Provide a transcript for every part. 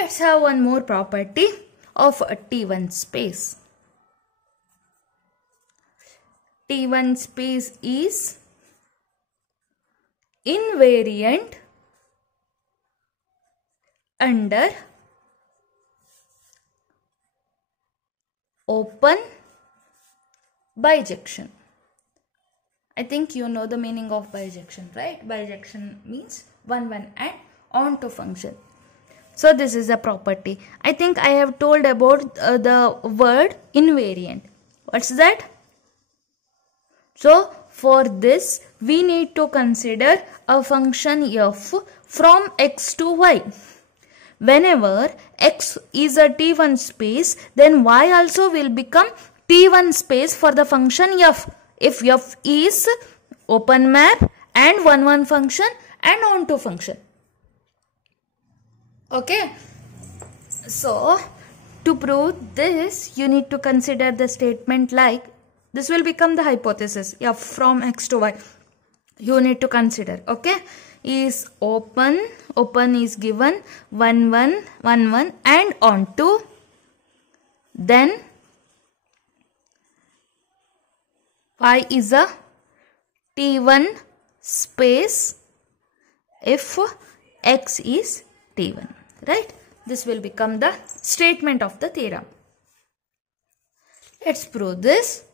Let's have one more property of a T1 space. T1 space is invariant under open bijection. I think you know the meaning of bijection, right? Bijection means 1, 1 and onto function. So this is a property. I think I have told about the word invariant. What's that? So for this we need to consider a function f from x to y. Whenever x is a T1 space, then y also will become T1 space for the function f. If f is open map and 1, 1 function and onto function. Okay. So to prove this, you need to consider the statement like this will become the hypothesis f from x to y. You need to consider, okay, is open is given 1, 1, 1, 1 and onto, then y is a T1 space if x is T1, right? This will become the statement of the theorem. Let's prove this.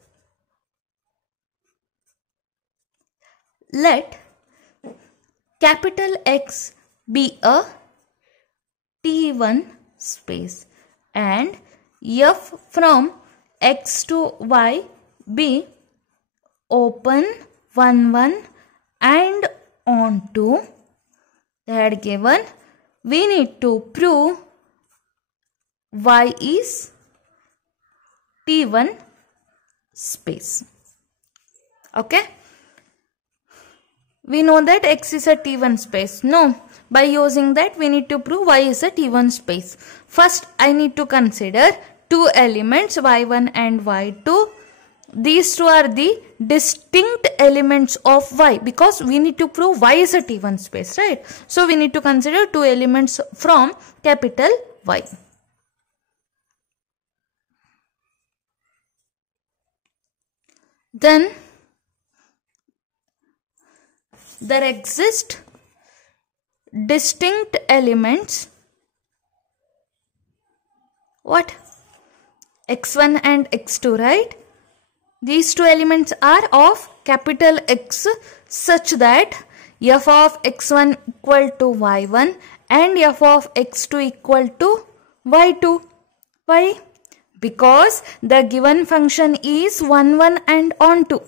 Let capital X be a T1 space and f from x to y be open 1, 1 and onto. That given, we need to prove y is T1 space. Okay. We know that x is a T1 space. No, by using that we need to prove y is a T1 space. First I need to consider two elements y1 and y2. These two are the distinct elements of y because we need to prove y is a T1 space, right? So we need to consider two elements from capital Y. Then there exist distinct elements, what? x1 and x2, right? These two elements are of capital X such that f of x1 equal to y1 and f of x2 equal to y2. Why? Because the given function is 1, 1 and onto,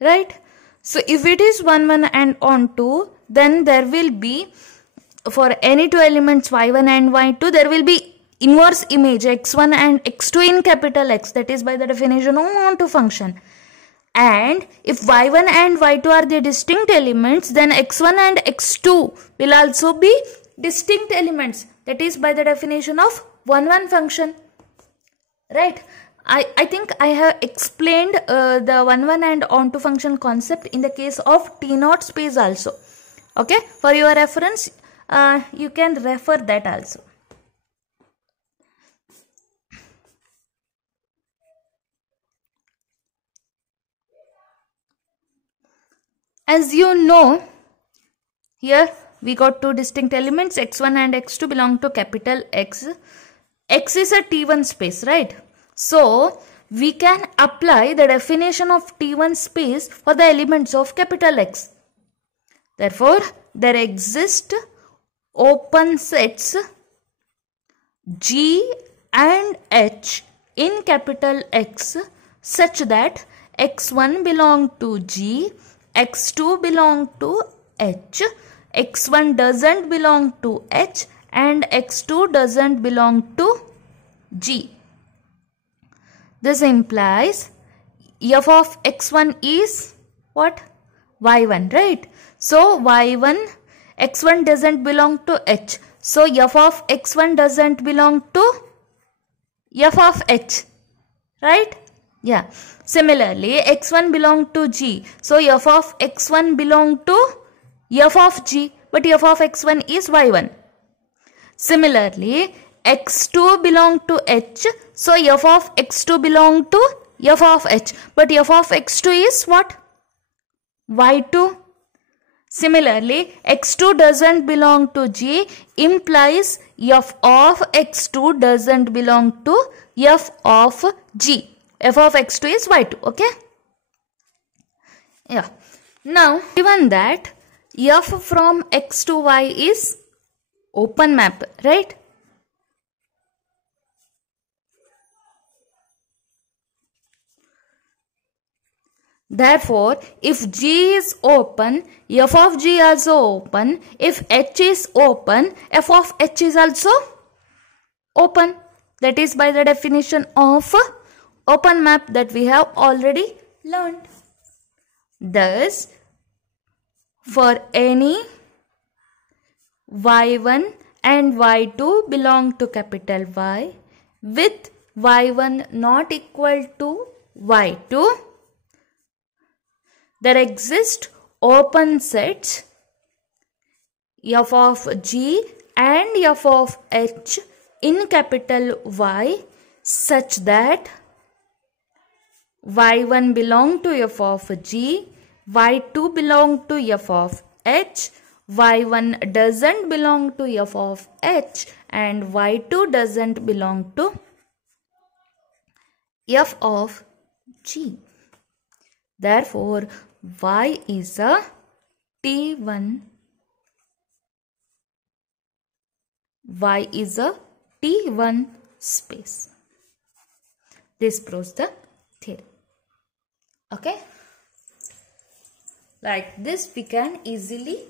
right? So if it is 1, 1 and onto, then there will be, for any two elements y1 and y2, there will be inverse image x1 and x2 in capital X, that is by the definition of onto function. And if y1 and y2 are the distinct elements, then x1 and x2 will also be distinct elements, that is by the definition of 1, 1 function, right? I think I have explained the 1, 1 and onto function concept in the case of T0 space also. Okay, for your reference, you can refer that also. As you know, here we got two distinct elements, x1 and x2 belong to capital X. X is a T1 space, right? So we can apply the definition of T1 space for the elements of capital X. Therefore, there exist open sets G and H in capital X such that x1 belong to G, x2 belong to H, x1 doesn't belong to H and x2 doesn't belong to G. This implies f of x1 is what? y1, right? So y1, x1 doesn't belong to H. So f of x1 doesn't belong to f of H, right? Yeah. Similarly, x1 belong to G. So f of x1 belong to f of G. But f of x1 is y1. Similarly, x2 belong to h, so f of x2 belong to f of h, but f of x2 is what? y2. Similarly, x2 doesn't belong to g implies f of x2 doesn't belong to f of g. F of x2 is y2, okay? Yeah. Now, given that f from x to y is open map, right? Therefore, if G is open, f of G also open. If H is open, f of H is also open. That is by the definition of open map that we have already learned. Thus, for any y1 and y2 belong to capital Y with y1 not equal to y2, there exist open sets f of G and f of H in capital Y such that y1 belong to f of G, y2 belong to f of H, y1 doesn't belong to f of H, and y2 doesn't belong to f of G. Therefore, Y is a T1. Y is a T1 space. This proves the theorem. Okay? Like this we can easily